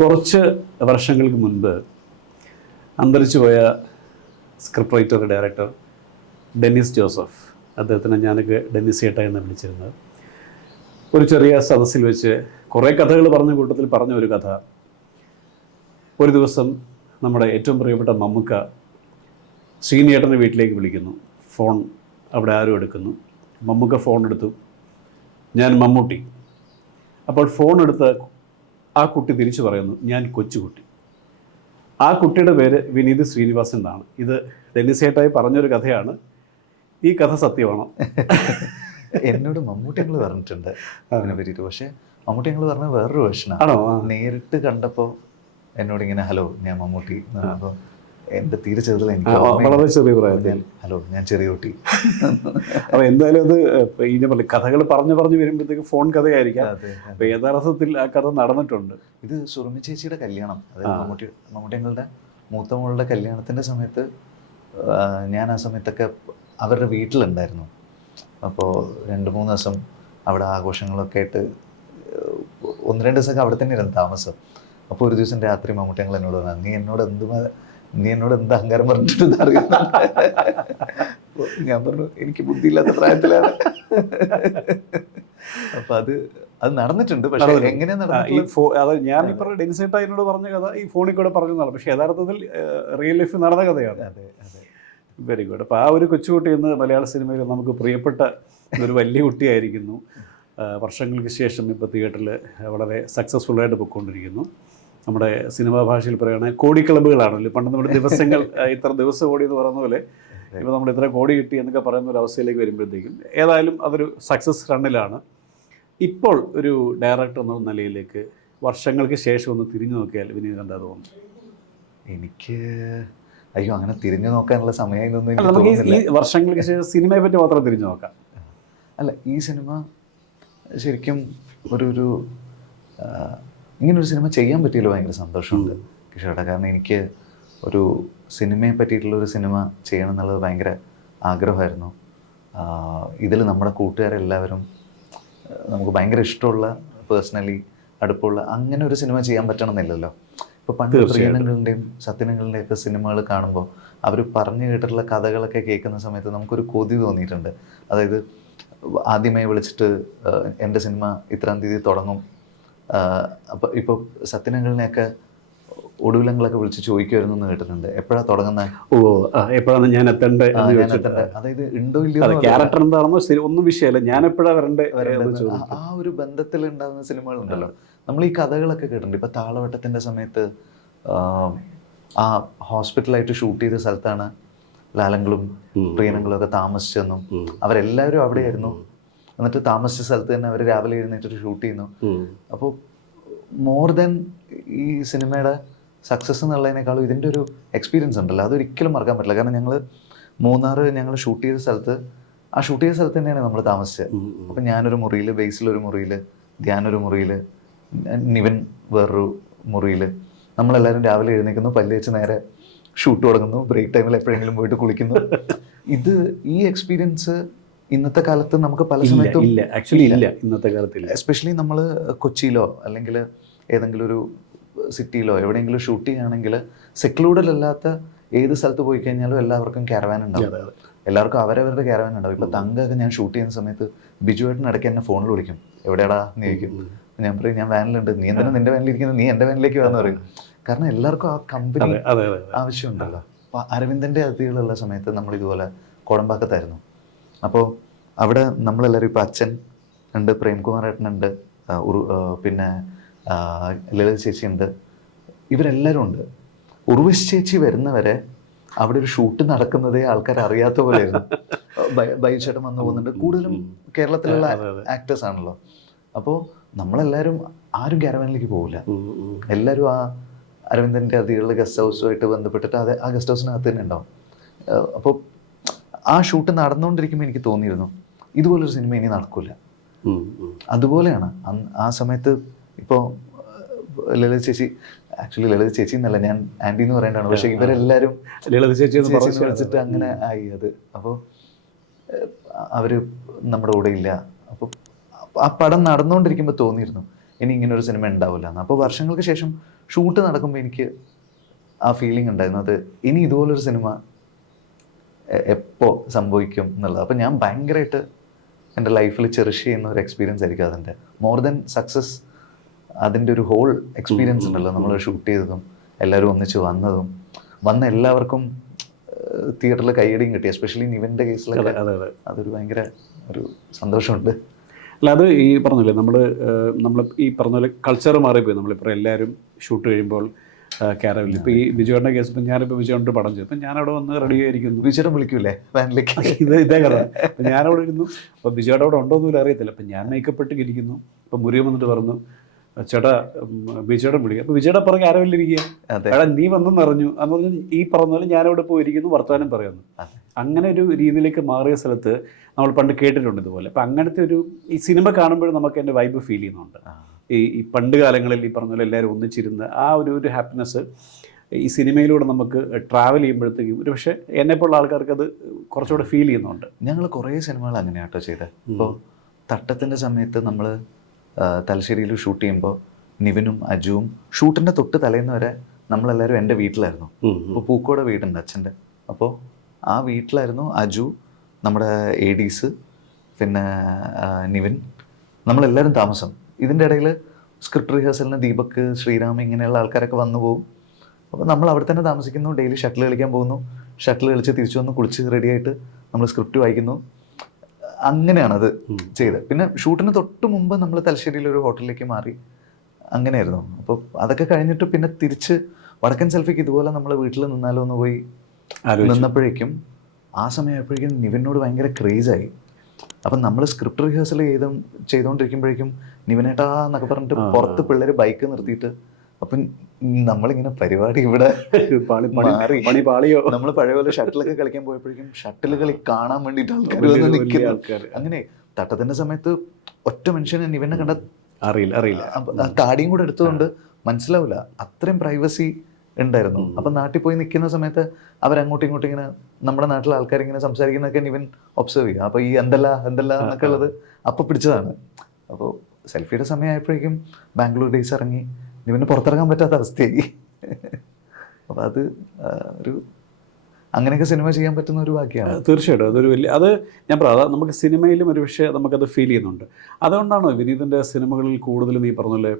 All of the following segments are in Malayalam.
കുറച്ച് വർഷങ്ങൾക്ക് മുൻപ് അന്തരിച്ചു പോയ script writer director Dennis Joseph, അദ്ദേഹത്തിനെ ഞാനൊക്കെ ഡെന്നിസ് ചേട്ട എന്ന് വിളിച്ചിരുന്നത്, ഒരു ചെറിയ സദസ്സിൽ വെച്ച് കുറേ കഥകൾ പറഞ്ഞ കൂട്ടത്തിൽ പറഞ്ഞ ഒരു കഥ, ഒരു ദിവസം നമ്മുടെ ഏറ്റവും പ്രിയപ്പെട്ട മമ്മൂക്ക ശ്രീനിയേട്ടൻ്റെ വീട്ടിലേക്ക് വിളിക്കുന്നു. ഫോൺ അവിടെ ആരും എടുക്കുന്നു. മമ്മൂക്ക ഫോൺ എടുത്തു, ഞാൻ മമ്മൂട്ടി. അപ്പോൾ ഫോൺ എടുത്ത് ആ കുട്ടി തിരിച്ചു പറയുന്നു, ഞാൻ കൊച്ചുകുട്ടി. ആ കുട്ടിയുടെ പേര് വിനീത് ശ്രീനിവാസൻ എന്നാണ്. ഇത് ഡെന്നിസ് ചേട്ടായി പറഞ്ഞൊരു കഥയാണ്. ഈ കഥ സത്യമാണോ? എന്നോട് മമ്മൂട്ടിയങ്ങൾ പറഞ്ഞിട്ടുണ്ട് അതിനെ പറ്റിയിട്ട്. പക്ഷേ മമ്മൂട്ടിയങ്ങൾ പറഞ്ഞ വേറൊരു വേർഷനാണ്. ആണോ? നേരിട്ട് കണ്ടപ്പോൾ എന്നോട് ഇങ്ങനെ ഹലോ ഞാൻ മമ്മൂട്ടി എന്ന് പറയുമ്പോൾ എൻ്റെ തീരെ ചെറുതിൽ എനിക്ക് വളരെ ചെറിയ പ്രായത്തിൽ ഹലോ ഞാൻ ചെറിയ കുട്ടി. അപ്പോൾ എന്തായാലും അത് ഈ ഞാൻ പറഞ്ഞു കഥകൾ പറഞ്ഞു വരുമ്പോഴത്തേക്ക് ഫോൺ കഥയായിരിക്കാം. അപ്പോൾ യഥാർത്ഥത്തിൽ ആ കഥ നടന്നിട്ടുണ്ട്. ഇത് സുറുമി ചേച്ചിയുടെ കല്യാണം, അതായത് മമ്മൂട്ടിയങ്ങളുടെ മൂത്ത മോളുടെ കല്യാണത്തിൻ്റെ സമയത്ത് ഞാൻ ആ സമയത്തൊക്കെ അവരുടെ വീട്ടിലുണ്ടായിരുന്നു. അപ്പോൾ 2-3 ദിവസം അവിടെ ആഘോഷങ്ങളൊക്കെ ആയിട്ട് 1-2 ദിവസമൊക്കെ അവിടെ തന്നെ ഇരുന്ന് താമസം. അപ്പോൾ ഒരു ദിവസം രാത്രി മമ്മൂട്ടിയങ്ങൾ എന്നോട് പറഞ്ഞു, നീ എന്നോട് എന്ത് അഹങ്കാരം പറഞ്ഞിട്ട് അറിയുന്നു. ഞാൻ പറഞ്ഞു എനിക്ക് ബുദ്ധിയില്ലാത്ത പ്രായത്തിലാണ്. അപ്പൊ അത് നടന്നിട്ടുണ്ട്. പക്ഷേ എങ്ങനെയാ നടന്നത്? ഞാൻ ഈ പറഞ്ഞ ഡെന്നിസ് ചേട്ടാ എന്നോട് പറഞ്ഞ കഥ ഈ ഫോണിൽ കൂടെ പറഞ്ഞതാണ്. പക്ഷേ യഥാർത്ഥത്തിൽ റിയൽ ലൈഫിൽ നടന്ന കഥയാണ്. അതെ അതെ, വെരി ഗുഡ്. അപ്പോൾ ആ ഒരു കൊച്ചുകുട്ടി ഇന്ന് മലയാള സിനിമയിൽ നമുക്ക് പ്രിയപ്പെട്ട ഒരു വലിയ കുട്ടിയായിരിക്കുന്നു. വർഷങ്ങൾക്ക് ശേഷം ഇപ്പോൾ തിയേറ്ററിൽ വളരെ സക്സസ്ഫുള്ളായിട്ട് പോയിക്കൊണ്ടിരിക്കുന്നു. നമ്മുടെ സിനിമാ ഭാഷയിൽ പറയുകയാണെങ്കിൽ കോടി ക്ലബ്ബുകളാണല്ലോ. പണ്ട് നമ്മുടെ ദിവസങ്ങൾ ഇത്ര ദിവസം കോടി എന്ന് പറയുന്ന പോലെ ഇപ്പോൾ നമ്മൾ ഇത്ര കോടി കിട്ടി എന്നൊക്കെ പറയുന്ന ഒരു അവസ്ഥയിലേക്ക് വരുമ്പോഴത്തേക്കും ഏതായാലും അതൊരു സക്സസ് റണ്ണിലാണ്. ഇപ്പോൾ ഒരു ഡയറക്ടർ എന്ന നിലയിലേക്ക് വർഷങ്ങൾക്ക് ശേഷം ഒന്ന് തിരിഞ്ഞു നോക്കിയാൽ വിനീത് എന്താ തോന്നുന്നു? എനിക്ക് അയ്യോ അങ്ങനെ തിരിഞ്ഞു നോക്കാനുള്ള സമയമായിരുന്നൊന്നും നമുക്ക് ഈ വർഷങ്ങൾക്ക് ശേഷം സിനിമയെ പറ്റി മാത്രം തിരിഞ്ഞു നോക്കാം. അല്ല, ഈ സിനിമ ശരിക്കും ഒരു ഇങ്ങനൊരു സിനിമ ചെയ്യാൻ പറ്റിയല്ലോ ഭയങ്കര സന്തോഷമുണ്ട് കിഷോട്ടാ. കാരണം എനിക്ക് ഒരു സിനിമയെ പറ്റിയിട്ടുള്ളൊരു സിനിമ ചെയ്യണം എന്നുള്ളത് ഭയങ്കര ആഗ്രഹമായിരുന്നു. ഇതിൽ നമ്മുടെ കൂട്ടുകാരെല്ലാവരും നമുക്ക് ഭയങ്കര ഇഷ്ടമുള്ള, പേഴ്സണലി അടുപ്പമുള്ള അങ്ങനെ ഒരു സിനിമ ചെയ്യാൻ പറ്റണമെന്നില്ലല്ലോ. ഇപ്പോൾ പണ്ട് പ്രിയനങ്ങളുടെയും സത്യനങ്ങളുടെയും ഒക്കെ സിനിമകൾ കാണുമ്പോൾ അവർ പറഞ്ഞു കേട്ടിട്ടുള്ള കഥകളൊക്കെ കേൾക്കുന്ന സമയത്ത് നമുക്കൊരു കൊതി തോന്നിയിട്ടുണ്ട്. അതായത് ആദ്യമായി വിളിച്ചിട്ട് എൻ്റെ സിനിമ ഇത്രാം തീയതി തുടങ്ങും. അപ്പോൾ ഇപ്പോൾ സത്യനങ്ങളിനെയൊക്കെ ഒടുവിലങ്ങളൊക്കെ വിളിച്ച് ചോദിക്കുമായിരുന്നു എന്ന് കേട്ടിട്ടുണ്ട്, എപ്പോഴാണ് തുടങ്ങുന്നത്, എപ്പോഴാണ് ഞാൻ എത്തേണ്ടത്. അതായത് ഉണ്ടോ ഇല്ലയോ ക്യാരക്ടർ എന്താണെന്നോ ഒന്നും വിഷയമല്ല, ഞാൻ എപ്പോഴാണ് വരണ്ടേ. ആ ഒരു ബന്ധത്തിൽ ഉണ്ടാകുന്ന സിനിമകളുണ്ടല്ലോ. നമ്മൾ ഈ കഥകളൊക്കെ കേട്ടിട്ടുണ്ട്. ഇപ്പം താളവട്ടത്തിൻ്റെ സമയത്ത് ആ ഹോസ്പിറ്റലായിട്ട് ഷൂട്ട് ചെയ്ത സ്ഥലത്താണ് ലാലങ്ങളും പ്രിയനങ്ങളും ഒക്കെ താമസിച്ചെന്നും അവരെല്ലാവരും അവിടെയായിരുന്നു. എന്നിട്ട് താമസിച്ച സ്ഥലത്ത് തന്നെ അവർ രാവിലെ എഴുന്നേറ്റിട്ട് ഷൂട്ട് ചെയ്യുന്നു. അപ്പോൾ മോർ ദാൻ ഈ സിനിമയുടെ സക്സസ് എന്നുള്ളതിനേക്കാളും ഇതിൻ്റെ ഒരു എക്സ്പീരിയൻസ് ഉണ്ടല്ലോ, അതൊരിക്കലും മറക്കാൻ പറ്റില്ല. കാരണം ഞങ്ങൾ ഷൂട്ട് ചെയ്ത സ്ഥലത്ത് തന്നെയാണ് നമ്മൾ താമസിച്ചത്. അപ്പം ഞാനൊരു മുറിയിൽ, ബേസിലൊരു മുറിയിൽ, ധ്യാനൊരു മുറിയിൽ, നിവൻ വേറൊരു മുറിയിൽ. നമ്മളെല്ലാവരും രാവിലെ എഴുന്നേൽക്കുന്നു, പല്ല് വെച്ച് നേരെ ഷൂട്ട് തുടങ്ങുന്നു, ബ്രേക്ക് ടൈമിൽ എപ്പോഴെങ്കിലും പോയിട്ട് കുളിക്കുന്നു. ഈ എക്സ്പീരിയൻസ് ഇന്നത്തെ കാലത്ത് നമുക്ക് പല സമയത്തും ഇല്ല. ആക്ച്വലി ഇല്ല, ഇന്നത്തെ കാലത്ത്. എസ്പെഷ്യലി നമ്മൾ കൊച്ചിയിലോ അല്ലെങ്കിൽ ഏതെങ്കിലും ഒരു സിറ്റിയിലോ എവിടെയെങ്കിലും ഷൂട്ട് ചെയ്യുകയാണെങ്കിൽ സെക്ലൂഡഡ് അല്ലാത്ത ഏത് സ്ഥലത്ത് പോയി കഴിഞ്ഞാലും എല്ലാവർക്കും ക്യാരവാൻ ഉണ്ടാവും. എല്ലാവർക്കും അവരവരുടെ ക്യാരവാൻ ഉണ്ടാവും. ഇപ്പോൾ തങ്കൊക്കെ ഞാൻ ഷൂട്ട് ചെയ്യുന്ന സമയത്ത് ബിജുവായിട്ടിന് ഇടയ്ക്ക് എന്നെ ഫോണിൽ വിളിക്കും, എവിടെയാടാ എന്ന് ചോദിക്കും. ഞാൻ പറയും ഞാൻ വാനിലുണ്ട്, നീ എന്തിനാ നിന്റെ വാനിലിരിക്കുന്നത്, നീ എൻ്റെ വാനിലേക്ക് വന്ന് പറയും. കാരണം എല്ലാവർക്കും ആ കമ്പനി ആവശ്യമുണ്ടല്ലോ. അപ്പോൾ അരവിന്ദൻ്റെ അതിഥികളുള്ള സമയത്ത് നമ്മൾ ഇതുപോലെ കോടമ്പാക്കത്തായിരുന്നു. അപ്പോൾ അവിടെ നമ്മളെല്ലാവരും ഇപ്പോൾ അച്ഛൻ ഉണ്ട്, പ്രേംകുമാർ ഏട്ടനുണ്ട്, പിന്നെ ലളിത ചേച്ചി ഉണ്ട്, ഇവരെല്ലാവരും ഉണ്ട്. ഉർവശി ചേച്ചി വരുന്നവരെ അവിടെ ഒരു ഷൂട്ട് നടക്കുന്നതേ ആൾക്കാർ അറിയാത്ത പോലെയായിരുന്നു. ബൈചേട്ടൻ വന്നു പോകുന്നുണ്ട്. കൂടുതലും കേരളത്തിലുള്ള ആക്ടേഴ്സ് ആണല്ലോ. അപ്പോൾ നമ്മളെല്ലാവരും ആരും ക്യാരവാനിലേക്ക് പോകില്ല. എല്ലാവരും ആ അരവിന്ദൻ്റെ അതിഥികളുടെ ഗസ്റ്റ് ഹൗസുമായിട്ട് ബന്ധപ്പെട്ടിട്ട് ആ ഗസ്റ്റ് ഹൗസിനകത്ത് തന്നെ ഉണ്ടാവും. അപ്പോൾ ആ ഷൂട്ട് നടന്നുകൊണ്ടിരിക്കുമ്പോൾ എനിക്ക് തോന്നിയിരുന്നു ഇതുപോലൊരു സിനിമ ഇനി നടക്കില്ല. അതുപോലെയാണ് ആ സമയത്ത്. ഇപ്പോൾ ലളിത ചേച്ചി, ആക്ച്വലി ലളിത ചേച്ചി എന്നല്ല, ഞാൻ ആൻറ്റി എന്ന് പറയേണ്ടതാണ്. പക്ഷേ ഇവരെല്ലാവരും ലളിത ചേച്ചി വിളിച്ചിട്ട് അങ്ങനെ ആയി അത്. അപ്പോൾ അവർ നമ്മുടെ കൂടെ ഇല്ല. അപ്പോൾ ആ പടം നടന്നുകൊണ്ടിരിക്കുമ്പോൾ തോന്നിയിരുന്നു ഇനി ഇങ്ങനൊരു സിനിമ ഉണ്ടാവില്ല എന്ന്. അപ്പോൾ വർഷങ്ങൾക്ക് ശേഷം ഷൂട്ട് നടക്കുമ്പോൾ എനിക്ക് ആ ഫീലിംഗ് ഉണ്ടായിരുന്നു, അത് ഇനി ഇതുപോലൊരു സിനിമ എപ്പോൾ സംഭവിക്കും എന്നുള്ളത്. അപ്പം ഞാൻ ഭയങ്കരമായിട്ട് എൻ്റെ ലൈഫിൽ ചെറിഷ് ചെയ്യുന്ന ഒരു എക്സ്പീരിയൻസ് ആയിരിക്കും അതിൻ്റെ, മോർ ദൻ സക്സസ്. അതിൻ്റെ ഒരു ഹോൾ എക്സ്പീരിയൻസ് ഉണ്ടല്ലോ, നമ്മൾ ഷൂട്ട് ചെയ്തതും എല്ലാവരും ഒന്നിച്ച് വന്നതും, വന്ന എല്ലാവർക്കും തിയേറ്ററിൽ കൈയടിയും കിട്ടി. എസ്പെഷ്യലി നിവിൻ്റെ കേസിലൊക്കെ അതൊരു ഭയങ്കര ഒരു സന്തോഷമുണ്ട്. അല്ല, അത് ഈ പറഞ്ഞില്ലേ, നമ്മൾ ഈ പറഞ്ഞ പോലെ കൾച്ചർ മാറിപ്പോയി. നമ്മളിപ്പോൾ എല്ലാവരും ഷൂട്ട് കഴിയുമ്പോൾ ക്യാരവലിൽ ഇപ്പോൾ ഈ ബിജുവേട്ടൻ്റെ കേസ്, ഇപ്പം ഞാനിപ്പോൾ ബിജുവേട്ടൻ്റെ പടം ചെയ്തു, ഇപ്പം ഞാനവിടെ വന്ന് റെഡി ആയിരിക്കുന്നു. ബിജുവേട്ടൻ വിളിക്കൂലേ ഫാനിലേക്ക്? ഇതേ കഥ. അപ്പം ഞാനവിടെ ഇരുന്നു, അപ്പോൾ ബിജുവേട്ടൻ അവിടെ ഉണ്ടോയെന്നില്ല അറിയത്തില്ല. അപ്പം ഞാൻ മേക്കപ്പ് ഇട്ട് ഇരിക്കുന്നു. അപ്പം മുറിയം വന്നിട്ട് പറഞ്ഞു, ചേട്ടാ ബിജുവേട്ടൻ വിളിക്കുക. അപ്പോൾ ബിജുവേട്ടൻ പറഞ്ഞ ക്യാരവലിരിക്കുക, എടാ നീ വന്നെന്ന് അറിഞ്ഞു എന്ന് പറഞ്ഞ് ഈ പറഞ്ഞ പോലെ ഞാനവിടെ പോയിരിക്കുന്നു, വർത്തമാനം പറയുന്നു. അങ്ങനെ ഒരു രീതിയിലേക്ക് മാറിയ സ്ഥലത്ത് നമ്മൾ പണ്ട് കേട്ടിട്ടുണ്ട് ഇതുപോലെ. അപ്പം അങ്ങനത്തെ ഒരു ഈ സിനിമ കാണുമ്പോഴും നമുക്ക് എൻ്റെ വൈബ് ഫീൽ ചെയ്യുന്നുണ്ട്. ഈ പണ്ട് കാലങ്ങളിൽ ഈ പറഞ്ഞ പോലെ എല്ലാവരും ഒന്നിച്ചിരുന്ന് ആ ഒരു ഹാപ്പിനെസ് ഈ സിനിമയിലൂടെ നമുക്ക് ട്രാവൽ ചെയ്യുമ്പോഴത്തേക്കും ഒരു പക്ഷേ എന്നെപ്പോലുള്ള ആൾക്കാർക്ക് അത് കുറച്ചുകൂടെ ഫീൽ ചെയ്യുന്നുണ്ട്. ഞങ്ങൾ കുറേ സിനിമകൾ അങ്ങനെയാട്ടോ ചെയ്തത്. ഇപ്പോൾ തട്ടത്തിൻ്റെ സമയത്ത് നമ്മൾ തലശ്ശേരിയിൽ ഷൂട്ട് ചെയ്യുമ്പോൾ നിവിനും അജുവും ഷൂട്ടിൻ്റെ തൊട്ട് തലേന്ന് വരെ നമ്മളെല്ലാവരും എൻ്റെ വീട്ടിലായിരുന്നു. അപ്പോൾ പൂക്കോടെ വീടുണ്ട് അച്ഛൻ്റെ. അപ്പോൾ ആ വീട്ടിലായിരുന്നു അജു, നമ്മുടെ ADs, പിന്നെ നിവിൻ, നമ്മളെല്ലാവരും താമസം. ഇതിൻ്റെ ഇടയിൽ സ്ക്രിപ്റ്റ് റിഹേഴ്സലിന് ദീപക്, ശ്രീറാം ഇങ്ങനെയുള്ള ആൾക്കാരൊക്കെ വന്നു പോകും. അപ്പോൾ നമ്മൾ അവിടെ തന്നെ താമസിക്കുന്നു, ഡെയിലി ഷട്ടിൽ കളിക്കാൻ പോകുന്നു, ഷട്ടിൽ കളിച്ച് തിരിച്ചു വന്ന് കുളിച്ച് റെഡിയായിട്ട് നമ്മൾ സ്ക്രിപ്റ്റ് വായിക്കുന്നു. അങ്ങനെയാണ് അത് ചെയ്തത്. പിന്നെ ഷൂട്ടിന് തൊട്ട് മുമ്പ് നമ്മൾ തലശ്ശേരിയിൽ ഒരു ഹോട്ടലിലേക്ക് മാറി, അങ്ങനെയായിരുന്നു. അപ്പോൾ അതൊക്കെ കഴിഞ്ഞിട്ട് പിന്നെ തിരിച്ച് വടക്കൻ സെൽഫിക്ക് ഇതുപോലെ നമ്മൾ വീട്ടിൽ നിന്നാലോ എന്ന് പോയി നിന്നപ്പോഴേക്കും ആ സമയമായപ്പോഴേക്കും നിവിനോട് ഭയങ്കര ക്രേസായി. അപ്പം നമ്മൾ സ്ക്രിപ്റ്റ് റിഹേഴ്സൽ ചെയ്തുകൊണ്ടിരിക്കുമ്പോഴേക്കും നിവിനേട്ടാ എന്നൊക്കെ പറഞ്ഞിട്ട് പുറത്ത് പിള്ളേർ ബൈക്ക് നിർത്തിയിട്ട്, അപ്പം നമ്മളിങ്ങനെ പരിപാടി ഇവിടെ മാറി, നമ്മൾ പഴയ പോലെ ഷട്ടിലൊക്കെ കളിക്കാൻ പോയപ്പോഴേക്കും ഷട്ടിൽ കളി കാണാൻ വേണ്ടിയിട്ട് ആൾക്കാർ വന്ന് നിൽക്കുന്നു. അങ്ങനെ തട്ടത്തിൻ്റെ സമയത്ത് ഒറ്റ മനുഷ്യനെ നിവിനെ കണ്ട അറിയില്ല. താടിയും കൂടെ എടുത്തുകൊണ്ട് മനസ്സിലാവില്ല, അത്രയും പ്രൈവസി ഉണ്ടായിരുന്നു. അപ്പം നാട്ടിൽ പോയി നിൽക്കുന്ന സമയത്ത് അവരങ്ങോട്ടും ഇങ്ങോട്ടും ഇങ്ങനെ നമ്മുടെ നാട്ടിലെ ആൾക്കാരിങ്ങനെ സംസാരിക്കുന്നതൊക്കെ നിവിൻ ഒബ്സർവ് ചെയ്യുക. അപ്പോൾ ഈ എന്തല്ല എന്നൊക്കെ ഉള്ളത് അപ്പോൾ പിടിച്ചതാണ്. അപ്പോൾ സെൽഫിയുടെ സമയമായപ്പോഴേക്കും ബാംഗ്ലൂർ ഡേയ്സ് ഇറങ്ങി, നിവിന് പുറത്തിറങ്ങാൻ പറ്റാത്ത അവസ്ഥയായി. അപ്പോൾ അത് ഒരു അങ്ങനെയൊക്കെ സിനിമ ചെയ്യാൻ പറ്റുന്ന ഒരു ഭാഗ്യമാണ്. തീർച്ചയായിട്ടും അതൊരു വലിയ, അത് ഞാൻ പറയാം, നമുക്ക് സിനിമയിലും ഒരു പക്ഷേ നമുക്കത് ഫീൽ ചെയ്യുന്നുണ്ട്. അതുകൊണ്ടാണ് വിനീതിൻ്റെ സിനിമകളിൽ കൂടുതലും ഈ പറഞ്ഞ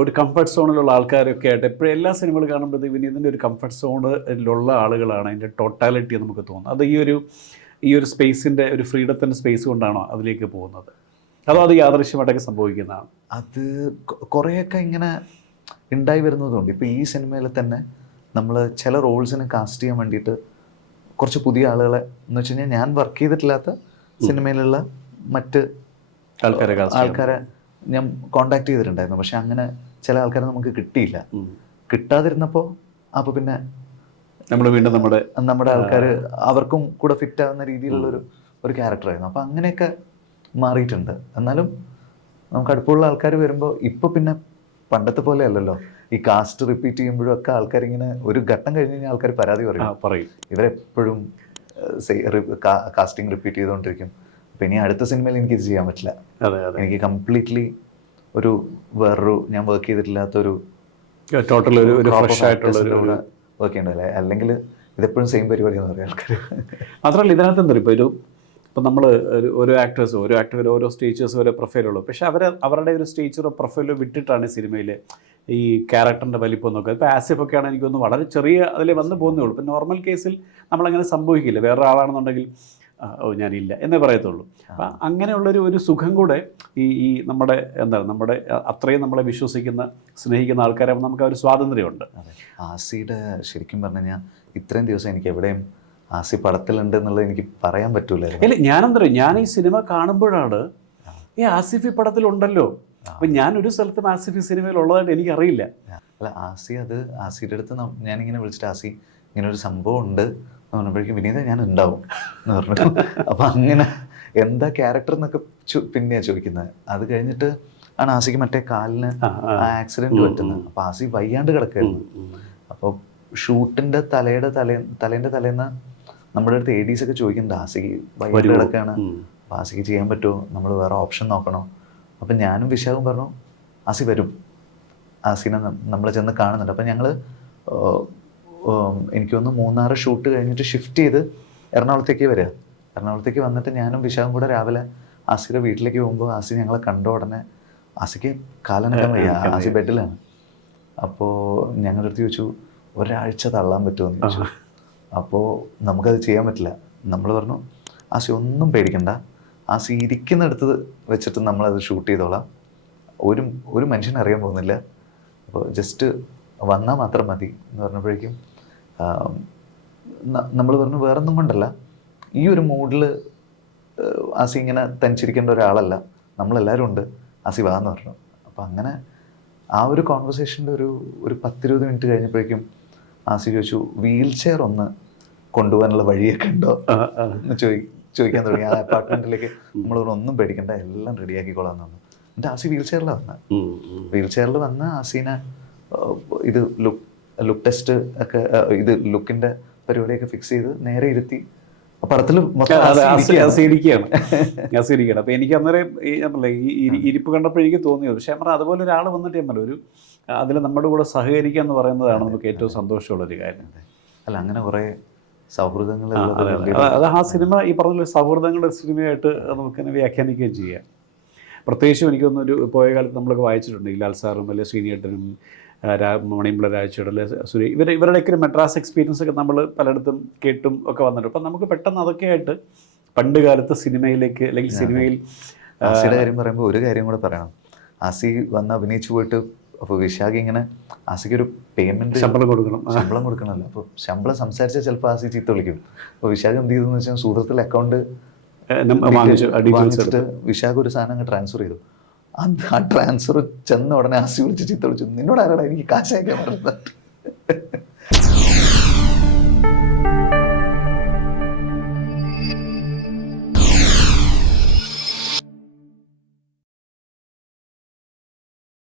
ഒരു കംഫർട്ട് സോണിലുള്ള ആൾക്കാരൊക്കെ ആയിട്ട് എപ്പോഴും എല്ലാ സിനിമകൾ കാണുമ്പോഴത്തേക്കും വിനീതിൻ്റെ ഒരു കംഫർട്ട് സോണിലുള്ള ആളുകളാണ് അതിൻ്റെ ടോട്ടാലിറ്റി നമുക്ക് തോന്നുന്നത്. അത് ഈ ഒരു സ്പേസിൻ്റെ ഒരു ഫ്രീഡത്തിൻ്റെ സ്പേസ് കൊണ്ടാണോ അതിലേക്ക് പോകുന്നത്, അതോ അത് യാദൃശ്യമായിട്ടൊക്കെ സംഭവിക്കുന്നതാണ്? അത് കുറേയൊക്കെ ഇങ്ങനെ ഉണ്ടായി വരുന്നതുകൊണ്ട് ഇപ്പോൾ ഈ സിനിമയിൽ തന്നെ നമ്മൾ ചില റോൾസിനെ കാസ്റ്റ് ചെയ്യാൻ വേണ്ടിയിട്ട് കുറച്ച് പുതിയ ആളുകളെ, എന്ന് വെച്ച് കഴിഞ്ഞാൽ ഞാൻ വർക്ക് ചെയ്തിട്ടില്ലാത്ത സിനിമയിലുള്ള മറ്റ് ആൾക്കാരെ ഞാൻ കോണ്ടാക്ട് ചെയ്തിട്ടുണ്ടായിരുന്നു. പക്ഷെ അങ്ങനെ ചില ആൾക്കാരെ നമുക്ക് കിട്ടിയില്ല. കിട്ടാതിരുന്നപ്പോൾ അപ്പോൾ പിന്നെ നമ്മൾ വീണ്ടും നമ്മുടെ ആൾക്കാർ അവർക്കും കൂടെ ഫിറ്റ് ആവുന്ന രീതിയിലുള്ള ഒരു ക്യാരക്ടറായിരുന്നു. അപ്പോൾ അങ്ങനെയൊക്കെ മാറിയിട്ടുണ്ട്. എന്നാലും നമുക്ക് അടുപ്പമുള്ള ആൾക്കാർ വരുമ്പോൾ ഇപ്പോൾ പിന്നെ പണ്ടത്തെ പോലെ അല്ലല്ലോ, ഈ കാസ്റ്റ് റിപ്പീറ്റ് ചെയ്യുമ്പോഴും ഒക്കെ ആൾക്കാരിങ്ങനെ ഒരു ഘട്ടം കഴിഞ്ഞ് കഴിഞ്ഞാൽ ആൾക്കാർ പരാതി പറയും, ഇവരെപ്പോഴും കാസ്റ്റിംഗ് റിപ്പീറ്റ് ചെയ്തുകൊണ്ടിരിക്കും. അപ്പം ഇനി അടുത്ത സിനിമയിൽ എനിക്കിത് ചെയ്യാൻ പറ്റില്ല. എനിക്ക് കംപ്ലീറ്റ്ലി വേറൊരു ഞാൻ വർക്ക് ചെയ്തിട്ടില്ലാത്തൊരു ടോട്ടൽ ഒരു ഫ്രഷ് ആയിട്ടുള്ള വർക്ക് ചെയ്യണ്ടല്ലേ, അല്ലെങ്കിൽ ഇതെപ്പോഴും സെയിം പരിപാടിയാണെന്ന് പറയാം ആൾക്കാർ. മാത്രമല്ല ഇതിനകത്ത് എന്താ ഇപ്പോൾ ഇപ്പം നമ്മൾ ഓരോ ആക്ടേഴ്സും ഓരോ സ്റ്റേച്ചേഴ്സും ഓരോ പ്രൊഫൈലുള്ളൂ. പക്ഷേ അവരുടെ ഒരു സ്റ്റേച്ചറോ പ്രൊഫൈലോ വിട്ടിട്ടാണ് സിനിമയിൽ ഈ ക്യാരക്ടറിൻ്റെ വലിപ്പം നോക്കുക. ഇപ്പോൾ ആസിഫ് ഒക്കെ ആണെങ്കിൽ എനിക്കൊന്ന് വളരെ ചെറിയ അതിൽ വന്ന് പോകുന്നേ ഉള്ളൂ. ഇപ്പം നോർമൽ കേസിൽ നമ്മളങ്ങനെ സംഭവിക്കില്ല. വേറൊരാളാണെന്നുണ്ടെങ്കിൽ ഞാനില്ല എന്നേ പറയത്തുള്ളൂ. അപ്പം അങ്ങനെയുള്ളൊരു സുഖം കൂടെ ഈ നമ്മുടെ നമ്മുടെ അത്രയും നമ്മളെ വിശ്വസിക്കുന്ന സ്നേഹിക്കുന്ന ആൾക്കാരെ നമുക്ക് ആ ഒരു സ്വാതന്ത്ര്യമുണ്ട്. ആസിയുടെ ശരിക്കും പറഞ്ഞു കഴിഞ്ഞാൽ ഇത്രയും ദിവസം എനിക്ക് എവിടെയും ആസി പടത്തിലുണ്ട് എന്നുള്ളത് എനിക്ക് പറയാൻ പറ്റൂല. ഇല്ല, ഞാൻ ഈ സിനിമ കാണുമ്പോഴാണ് ഈ ആസിഫ് ഈ പടത്തിലുണ്ടല്ലോ. അപ്പം ഞാനൊരു സ്ഥലത്തും ആസിഫ് ഈ സിനിമയിൽ ഉള്ളതായിട്ട് എനിക്കറിയില്ല. അല്ല, ആസിയുടെ അടുത്ത് ഞാനിങ്ങനെ വിളിച്ചിട്ട് ആസി ഇങ്ങനെ ഒരു സംഭവം ഉണ്ട് എന്ന് പറഞ്ഞപ്പോഴേക്കും വിനീത ഞാൻ ഉണ്ടാവും എന്ന് പറഞ്ഞു. അപ്പം അങ്ങനെ എന്താ ക്യാരക്ടർ എന്നൊക്കെ പിന്നെയാണ് ചോദിക്കുന്നത്. അത് കഴിഞ്ഞിട്ട് ആണ് ആസിക്ക് മറ്റേ കാലിന് ആക്സിഡൻറ്റ് പറ്റുന്നത്. അപ്പം ആസി വയ്യാണ്ട് കിടക്കായിരുന്നു. അപ്പോൾ ഷൂട്ടിൻ്റെ തലേൻ്റെ തലേന്ന് നമ്മുടെ അടുത്ത് ADs ഒക്കെ ചോദിക്കുന്നുണ്ട്, ആസിക്ക് വയ്യാണ്ട് കിടക്കുകയാണ്, അപ്പോൾ ആസിക്ക് ചെയ്യാൻ പറ്റുമോ, നമ്മൾ വേറെ ഓപ്ഷൻ നോക്കണോ? അപ്പം ഞാനും വിശാഖും പറഞ്ഞു ആസി വരും, ആസിനെ നമ്മൾ ചെന്ന് കാണുന്നുണ്ട്. അപ്പം ഞങ്ങൾ എനിക്കൊന്ന് 3 ഷൂട്ട് കഴിഞ്ഞിട്ട് ഷിഫ്റ്റ് ചെയ്ത് എറണാകുളത്തേക്ക് വരിക. എറണാകുളത്തേക്ക് വന്നിട്ട് ഞാനും വിശാഖും കൂടെ രാവിലെ ആസിയുടെ വീട്ടിലേക്ക് പോകുമ്പോൾ ആസി ഞങ്ങളെ കണ്ട ഉടനെ ആസിക്ക് കാലനക്കാൻ വയ്യ, ആസി ബെഡിലാണ്. അപ്പോൾ ഞങ്ങളുടെ അടുത്ത് ചോദിച്ചു ഒരാഴ്ച തള്ളാൻ പറ്റുമോ എന്ന് ചോദിച്ചു. അപ്പോൾ നമുക്കത് ചെയ്യാൻ പറ്റില്ല. നമ്മൾ പറഞ്ഞു ആസി ഒന്നും പേടിക്കണ്ട, ആസി ഇരിക്കുന്നിടത്ത് വെച്ചിട്ട് നമ്മളത് ഷൂട്ട് ചെയ്തോളാം, ഒരു മനുഷ്യനെ അറിയാൻ പോകുന്നില്ല, അപ്പോൾ ജസ്റ്റ് വന്നാൽ മാത്രം മതി എന്ന് പറഞ്ഞപ്പോഴേക്കും നമ്മൾ പറഞ്ഞു വേറൊന്നും കൊണ്ടല്ല, ഈ ഒരു മൂഡിൽ ആസി ഇങ്ങനെ തനിച്ചിരിക്കേണ്ട ഒരാളല്ല, നമ്മളെല്ലാവരും ഉണ്ട്, ആസി വാന്ന് പറഞ്ഞു. അപ്പം അങ്ങനെ ആ ഒരു കോൺവെർസേഷൻ്റെ ഒരു 10-20 മിനിറ്റ് കഴിഞ്ഞപ്പോഴേക്കും ആസി ചോദിച്ചു വീൽ ചെയർ ഒന്ന് കൊണ്ടുപോകാനുള്ള വഴിയൊക്കെ ഉണ്ടോ എന്ന് ചോദിക്കാൻ തുടങ്ങി. ആ അപ്പാർട്ട്മെൻറ്റിലേക്ക് നമ്മൾ ഒന്നും പേടിക്കണ്ട, എല്ലാം റെഡിയാക്കിക്കോളാം പറഞ്ഞു. എന്നിട്ട് ആസി വീൽ ചെയറിലാണ് വന്നത്. വീൽ ചെയറിൽ വന്ന് ആസീനെ ഇത് ലുക്ക് ടെസ്റ്റ് ഒക്കെ ഇത് ലുക്കിൻ്റെ പരിപാടിയൊക്കെ ഫിക്സ് ചെയ്ത് നേരെ ഇരുത്തി പടത്തിൽ ആസ്വദിക്കുകയാണ്. അപ്പോൾ എനിക്ക് അന്നേരം ഈ ഇരിപ്പ് കണ്ടപ്പോൾ എനിക്ക് തോന്നിയത്, പക്ഷേ നമ്മൾ അതുപോലെ ഒരാൾ വന്നിട്ട് നമ്മൾ അതിൽ നമ്മുടെ കൂടെ സഹകരിക്കുക എന്ന് പറയുന്നതാണ് നമുക്ക് ഏറ്റവും സന്തോഷമുള്ളൊരു കാര്യം. അല്ല, അങ്ങനെ കുറേ സൗഹൃദങ്ങൾ അത് ആ സിനിമ ഈ പറഞ്ഞ സൗഹൃദങ്ങളുടെ സിനിമയായിട്ട് നമുക്കിങ്ങനെ വ്യാഖ്യാനിക്കുകയും ചെയ്യാം. പ്രത്യേകിച്ചും എനിക്കൊന്നൊരു പോയ കാലത്ത് നമ്മളൊക്കെ വായിച്ചിട്ടുണ്ട്, ലാൽ സാറും അല്ലെ ശ്രീനിയേട്ടനും മണിമ്പിള്ള രാജേട്ടൻ അല്ലെ ഇവരുടെയൊക്കെ ഒരു മെഡ്രാസ് എക്സ്പീരിയൻസ് ഒക്കെ നമ്മൾ പലയിടത്തും കേട്ടും ഒക്കെ വന്നിട്ടുണ്ട്. അപ്പം നമുക്ക് പെട്ടെന്ന് അതൊക്കെ ആയിട്ട് പണ്ട് കാലത്ത് സിനിമയിലേക്ക് അല്ലെങ്കിൽ സിനിമയിൽ ആസിയുടെ കാര്യം പറയുമ്പോൾ ഒരു കാര്യം കൂടെ പറയണം. ആസി വന്ന് അഭിനയിച്ചു പോയിട്ട് അപ്പോൾ വിശാഖ് ഇങ്ങനെ ആസിക്കൊരു പേയ്മെൻറ്റ് ശമ്പളം കൊടുക്കണമല്ലോ. അപ്പോൾ ശമ്പളം സംസാരിച്ചാൽ ചിലപ്പോൾ ആസി ചീത്ത വിളിക്കും. അപ്പോൾ വിശാഖ് എന്ത് ചെയ്തെന്ന് വെച്ചാൽ സൂറത്തിൽ അക്കൗണ്ട് വാങ്ങിച്ചിട്ട് വിശാഖ് ഒരു സാധനം അങ്ങ് ട്രാൻസ്ഫർ ചെയ്തു. ആ ട്രാൻസ്ഫർ ചെന്ന ഉടനെ ആസി വിളിച്ച് ചീത്ത വിളിച്ചു, നിന്നോട് ആരാടാ എനിക്ക് കാശ് അയക്കാൻ പറഞ്ഞത്.